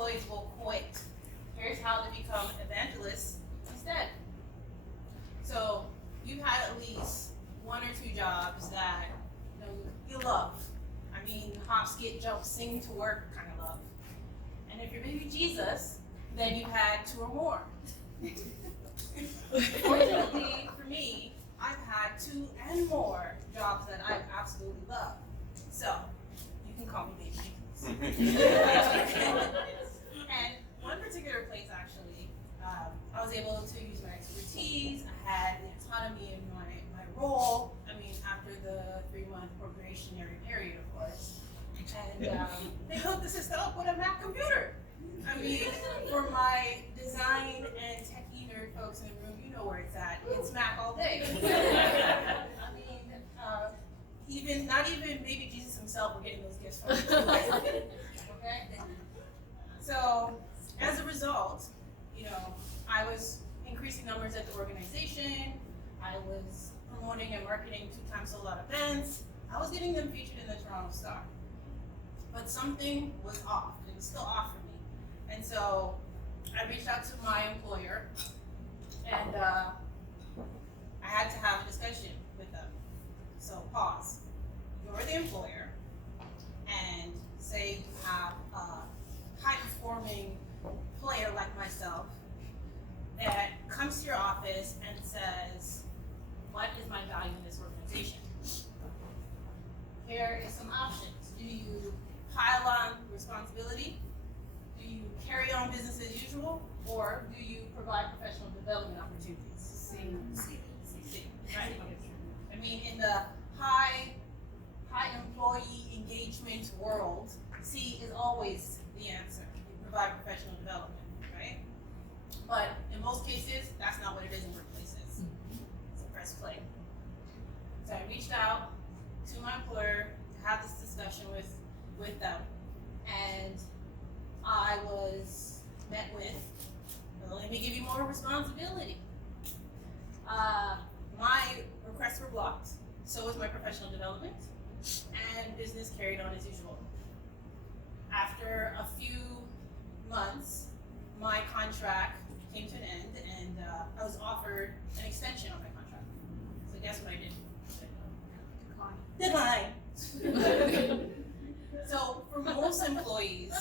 employees will quit. Here's how to become evangelists instead. So you've had at least one or two jobs that you love. I mean, hop, skip, jump, sing to work kind of love. And if you're maybe Jesus, then you've had two or more. Fortunately for me, I've had two and more jobs that I absolutely love. So you can call me baby Jesus. And one particular place actually, I was able to use my expertise. I had the autonomy in my role. I mean, after the 3-month probationary period, of course. And they hooked the system up with a Mac computer. I mean, for my design and techie nerd folks in the room, you know where it's at. It's Mac all day. I mean, not even maybe Jesus himself were getting those gifts from me. Okay? So, as a result, I was increasing numbers at the organization. I was promoting and marketing 2 times sold out events. I was getting them featured in the Toronto Star. But something was off. It was still off for me. And so I reached out to my employer, and I had to have a discussion with them. So pause. You're the employer, and say you have a high-performing player like myself that comes to your office and says, what is my value in this organization? Here is some options. Do you pile on responsibility? Do you carry on business as usual? Or do you provide professional development opportunities? See. Right? I mean, in the high employee engagement world, C is always the answer. You provide professional development, right? But in most cases, that's not what it is in workplaces. So press play. So I reached out to my employer to have this discussion with them. And I was met with, well, let me give you more responsibility. My requests were blocked, so was my professional development, and business carried on as usual. After a few months, my contract came to an end, and I was offered an extension on my contract. So guess what I did? Decline. So for most employees,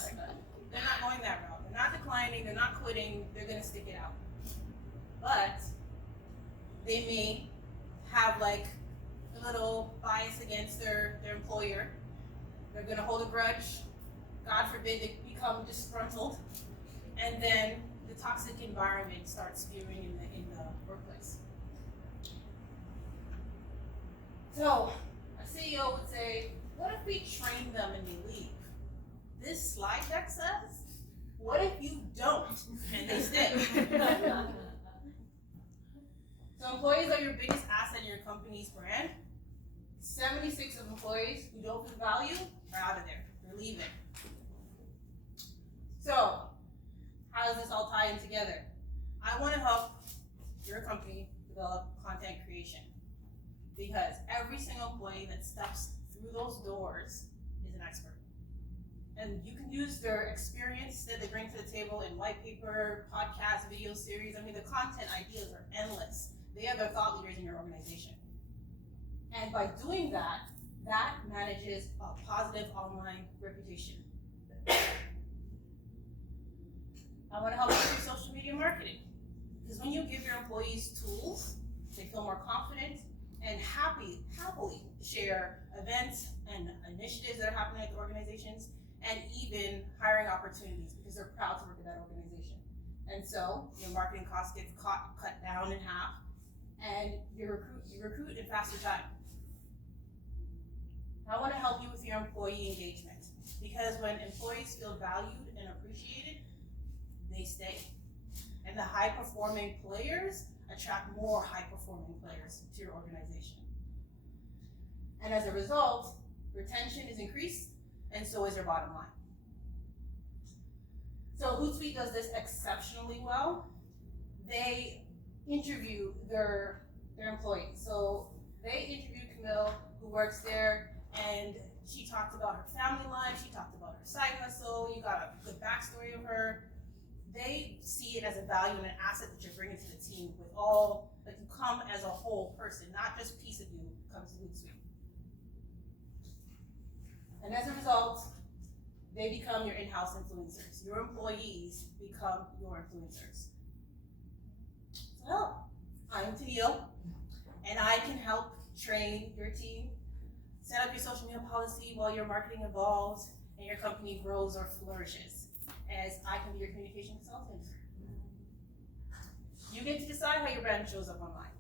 they're not going that route. They're not declining, they're not quitting, they're gonna stick it out. But they may have like a little bias against their employer. They're gonna hold a grudge. God forbid they become disgruntled. And then the toxic environment starts spewing in the workplace. So a CEO would say, what if we train them and they leave? This slide deck says, what if you don't and they stay? So employees are your biggest asset in your company's brand. 76 of employees who don't feel value are out of there. They're leaving. So how does this all tie in together? I want to help your company develop content creation, because every single employee that steps through those doors is an expert. And you can use their experience that they bring to the table in white paper, podcast, video series. I mean, the content ideas are endless. They are the thought leaders in your organization. And by doing that, that manages a positive online reputation. I want to help you with social media marketing. Because when you give your employees tools, they feel more confident and happily share events and initiatives that are happening at the organizations, and even hiring opportunities, because they're proud to work at that organization. And so your marketing costs get cut down in half, and you recruit in faster time. I want to help you with your employee engagement, because when employees feel valued and appreciated, they stay. And the high-performing players attract more high-performing players to your organization. And as a result, retention is increased, and so is your bottom line. So Hootsuite does this exceptionally well. They interview their employees. So they interviewed Camille, who works there, and she talked about her family life, she talked about her side hustle. You got a good background backstory of her, they see it as a value and an asset that you're bringing to the team with all, like you come as a whole person, not just piece of you comes to Hootsuite. And as a result, they become your in-house influencers. Your employees become your influencers. So, I'm Tennille, and I can help train your team, set up your social media policy while your marketing evolves and your company grows or flourishes, as I can be your communication consultant. You get to decide how your brand shows up online.